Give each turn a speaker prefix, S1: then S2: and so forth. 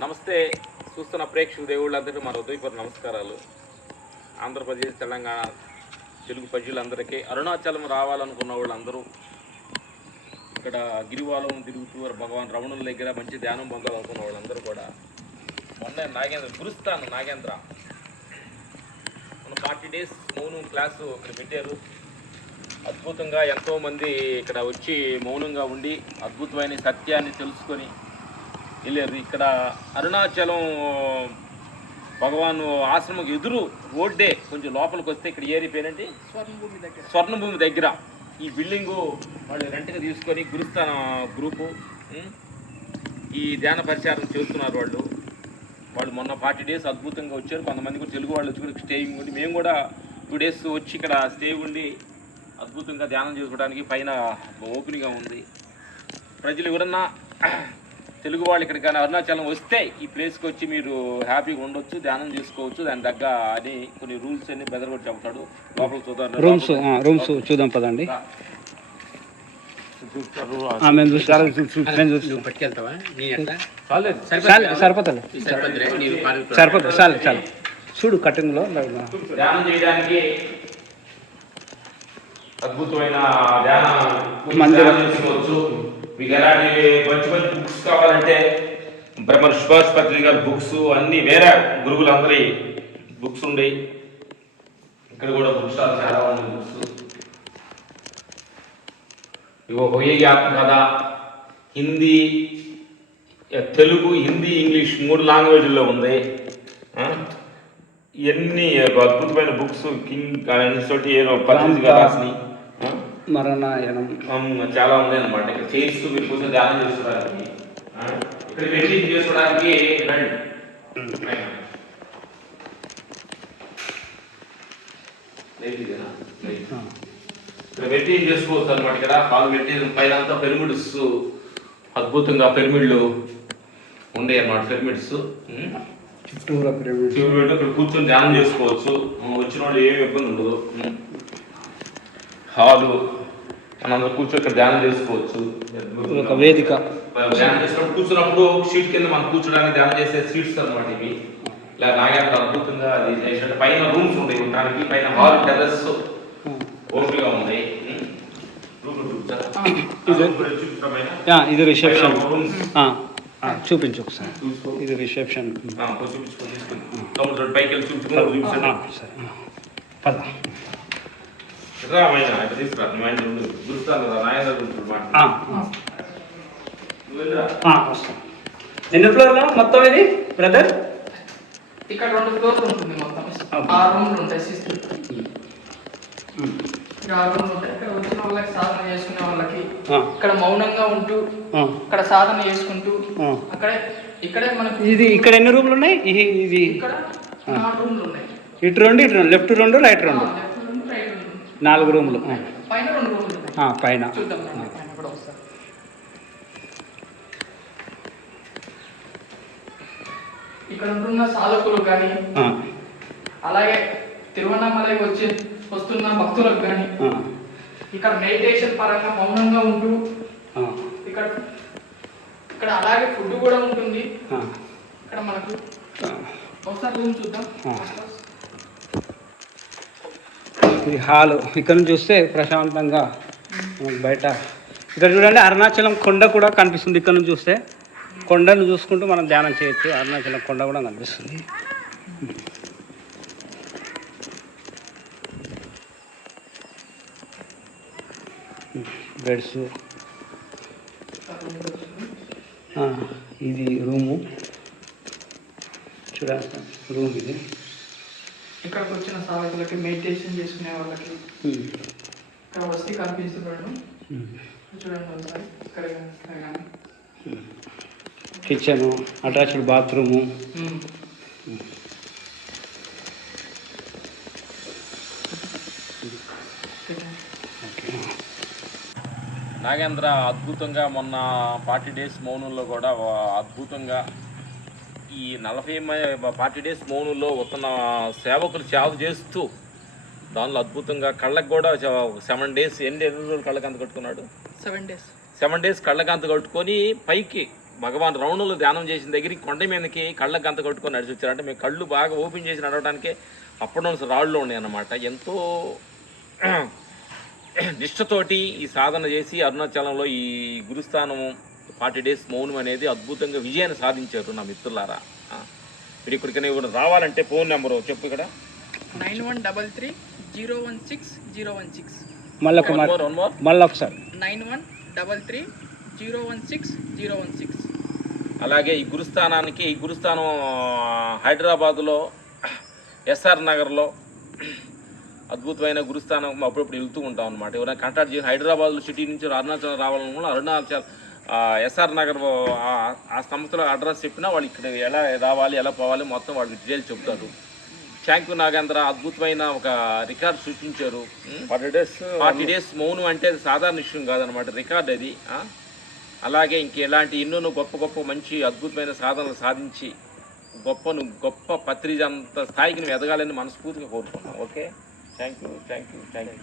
S1: నమస్తే. చూస్తున్న ప్రేక్షక దేవుళ్ళందరికీ మన ఉదయపూర్ నమస్కారాలు. ఆంధ్రప్రదేశ్ తెలంగాణ తెలుగు ప్రజలందరికీ అరుణాచలం రావాలనుకున్న వాళ్ళందరూ ఇక్కడ గిరివాలం తిరుగుతూ భగవాన్ రమణుల దగ్గర మంచి ధ్యానం పొందాలనుకున్న వాళ్ళందరూ కూడా మొన్న నాగేంద్ర గురుస్థాన్ నాగేంద్ర. మన ఫార్టీ డేస్ మౌనం క్లాసు ఇక్కడ పెట్టారు. అద్భుతంగా ఎంతోమంది ఇక్కడ వచ్చి మౌనంగా ఉండి అద్భుతమైన సత్యాన్ని తెలుసుకొని వెళ్ళారు ఇక్కడ అరుణాచలం భగవాన్ ఆశ్రమం ఎదురు రోడ్డే కొంచెం లోపలికి వస్తే ఇక్కడ ఏరి పేరేంటి?
S2: స్వర్ణభూమి దగ్గర.
S1: స్వర్ణభూమి దగ్గర. ఈ బిల్డింగు వాళ్ళు రెంట్గా తీసుకొని గురుస్థాన గ్రూపు ఈ ధ్యాన పరిచారం చేస్తున్నారు వాళ్ళు. వాళ్ళు మొన్న ఫార్టీ డేస్ అద్భుతంగా వచ్చారు. కొంతమంది కూడా తెలుగు వాళ్ళు వచ్చి కూడా స్టేయింగ్ ఉండి మేము కూడా టూ డేస్ వచ్చి ఇక్కడ స్టే ఉండి అద్భుతంగా ధ్యానం చేసుకోవడానికి పైన ఓపెన్గా ఉంది. ప్రజలు ఎవరన్నా తెలుగు వాళ్ళు ఇక్కడికైనా అరుణాచలం వస్తే ఈ ప్లేస్కి వచ్చి మీరు హ్యాపీగా ఉండొచ్చు ధ్యానం చేసుకోవచ్చు. దాని తగ్గ అని కొన్ని రూల్స్ అన్ని బెదరగొట్టి చెప్తాడు. లోపల చూద్దాం
S3: రూమ్స్ రూమ్స్ చూద్దాం పదండి. సరిపోతుంది సరిపోతుంది చాలు చాలు చూడు కటింగ్లో.
S1: ధ్యానం చేయడానికి అద్భుతమైన ధ్యాన.
S3: మందిరం.
S1: చేసుకోవచ్చు. మీకు ఎలాంటి మంచి మంచి బుక్స్ కావాలంటే బ్రహ్మ సుభాష్ పత్రి గారి బుక్స్ అన్ని వేరే గురువులందరి బుక్స్ ఉండేవి ఇక్కడ కూడా బుక్ స్టాల్ చాలా ఉన్నాయి బుక్స్ ఇగో హోయే యాప్ కదా హిందీ తెలుగు హిందీ ఇంగ్లీష్ మూడు లాంగ్వేజ్లో ఉంది? ఎన్ని అద్భుతమైన బుక్స్ కింగ్ ఇన్స్టిట్యూట్ ఏదో పత్రిక రాసినాయి?
S3: మరణాయనం.
S1: చాలా ఉన్నాయి అనమాట ఇక్కడ చేయిస్తూ మీరు కొంచెం ధ్యానం చేసుకోవడానికి? ఇక్కడ మెడిటేషన్ చేసుకోవడానికి రండి. ఇక్కడ మెడిటేషన్ చేసుకోవచ్చు అనమాట ఇక్కడ? కాలు మెడిటేషన్ పైన అంతా పిరమిడ్స్ అద్భుతంగా పిరమిడ్లు ఉండే అన్నమాట పిరమిడ్స్.
S3: పిరమిడ్
S1: ఇక్కడ కూర్చొని ధ్యానం చేసుకోవచ్చు. వచ్చిన వాళ్ళు ఏమి ఇబ్బంది ఉండదు. హాలు మనందరూ కూర్చొని ఇక్కడ ధ్యానం చేసుకోవచ్చు.
S3: ఒక వేదిక.
S1: ధ్యానం చేసినప్పుడు కూర్చున్నప్పుడు సీట్ కింద మనం కూర్చోడానికి ధ్యానం చేసే సీట్స్ అన్నమాట ఇవి. ఇలా నాగేంద్ర అద్భుతంగా అది చేసినట్టు పైన రూమ్స్ ఉంటాయి ఉండడానికి పైన హాల్ టెర్రస్ రూమ్ చూపించారా?
S3: ఇది- రిసెప్షన్. చూపించు ఒకసారి.
S1: చూసుకో.
S3: ఇది రిసెప్షన్.
S1: ఆ, కొంచెం చూపించుకో, తీసుకొని. తమ్ముడు చూడు, పైకి వెళ్ళి చూపించుకో, చూపించండి.
S3: ఆ, సరే. ఆ. పద. ఎన్ని ఫ్లోర్లో? మొత్తం ఇది బ్రదర్?
S2: ఇక్కడ రెండు ఫ్లోర్లు ఉంటుంది మొత్తం. ఆ రూమ్లు ఉంటాయి సిస్టర్. ఆ రూమ్లు ఉంటాయి. ఇక్కడ వచ్చిన వాళ్ళకి సాధన చేసుకునే వాళ్ళకి ఇక్కడ మౌనంగా ఉంటూ ఇక్కడ సాధన చేసుకుంటూ అక్కడే ఇక్కడే మనకు
S3: ఇది ఇక్కడ ఎన్ని రూమ్లు ఉన్నాయి? ఇది ఇది.
S2: ఇక్కడ నాలుగు రూమ్లు ఉన్నాయి.
S3: ఇటు రెండు ఇటు రెండు. లెఫ్ట్ రెండు రైట్ రెండు
S2: లెఫ్ట్ రూమ్ రైట్ రూమ్
S3: నాలుగు రూమ్లు.
S2: పైన ఇక్కడ ఉంటున్న సాధకులు కానీ
S3: ఆ,
S2: అలాగే తిరువண்ணామలై వచ్చే వస్తున్న భక్తులకు కానీ
S3: ఆ,
S2: ఇక్కడ మెడిటేషన్ పరంగా మౌనంగా ఉంటూ
S3: ఆ,
S2: ఇక్కడ ఇక్కడ అలాగే ఫుడ్ కూడా ఉంటుంది.
S3: ఆ,
S2: ఇక్కడ మనకు. ఒకసారి రూమ్ చూద్దాం.
S3: ఇది హాలు ఇక్కడ నుంచి చూస్తే ప్రశాంతంగా బయట. ఇక్కడ చూడండి అరుణాచలం కొండ కూడా కనిపిస్తుంది ఇక్కడ నుంచి చూస్తే. కొండను చూసుకుంటూ మనం ధ్యానం చేయొచ్చు. అరుణాచలం కొండ కూడా కనిపిస్తుంది. బెడ్స్. ఇది రూము. చూడాలి రూమ్ ఇది.
S2: ఇక్కడికి వచ్చిన సాధకులకి మెడిటేషన్ చేసుకునే వాళ్ళకి. ఇక్కడ వస్తే కనిపిస్తున్నాడు. చూడండి ఒకసారి ఇక్కడ.
S3: కిచెను అటాచ్డ్ బాత్రూము
S1: నాగేంద్ర అద్భుతంగా మొన్న ఫార్టీ డేస్ మౌనంలో కూడా అద్భుతంగా ఈ నలభై ఫార్టీ డేస్ మౌనంలో వస్తున్న సేవకులు సేవ చేస్తూ దానిలో అద్భుతంగా కళ్ళకు కూడా సెవెన్ డేస్ ఎన్ని ఎన్ని రోజులు కళ్ళకి అంత కట్టుకున్నాడు?
S2: Seven days.
S1: సెవెన్ డేస్ కళ్ళకి అంత కట్టుకొని పైకి భగవాన్ రౌండ్లో ధ్యానం చేసిన దగ్గరికి కొండ మీదకి కళ్ళ గంత కట్టుకొని నడిచి వచ్చారు. అంటే మేము కళ్ళు బాగా ఓపెన్ చేసి నడవడానికే అప్పుడు రాళ్ళు ఉన్నాయి అన్నమాట. ఎంతో నిష్ఠతోటి ఈ సాధన చేసి అరుణాచలంలో ఈ గురుస్థానం ఫార్టీ డేస్ మౌనం అనేది అద్భుతంగా విజయాన్ని సాధించారు నా మిత్రులారా. మీరు ఇక్కడికి ఇప్పుడు రావాలంటే ఫోన్ నెంబరు చెప్పు ఇక్కడ.
S2: Nine one double three zero one six zero one six.
S3: మళ్ళీ మళ్ళీ ఒకసారి.
S2: Nine one double three zero one six zero one six.
S1: అలాగే ఈ గురుస్థానానికి ఈ గురుస్థానం హైదరాబాదులో ఎస్ఆర్ నగర్లో అద్భుతమైన గురుస్థానం అప్పుడప్పుడు వెళ్తూ ఉంటాం అనమాట ఎవరైనా కాంటాక్ట్ చేసి హైదరాబాద్ సిటీ నుంచి అరుణాచలం రావాలనుకున్నా అరుణాచల్ ఎస్ఆర్ నగర్ ఆ- సంస్థలో అడ్రస్ చెప్పినా వాళ్ళు ఇక్కడ ఎలా రావాలి ఎలా పోవాలి మొత్తం వాళ్ళకి డీటెయిల్స్ చెప్తారు. థ్యాంక్ యూ నాగేంద్ర అద్భుతమైన ఒక రికార్డ్ సృష్టించారు. ఫార్టీ డేస్ ఫార్టీ డేస్ మౌనం అంటే అది సాధారణ విషయం కాదనమాట రికార్డ్ అది? అలాగే ఇంకెలాంటి ఎన్నో గొప్ప గొప్ప మంచి అద్భుతమైన సాధనలు సాధించి గొప్ప నువ్వు గొప్ప పత్రిజ అంత స్థాయికి నువ్వు ఎదగాలని మనస్ఫూర్తిగా కోరుకున్నావు okay? Thank you thank you thank you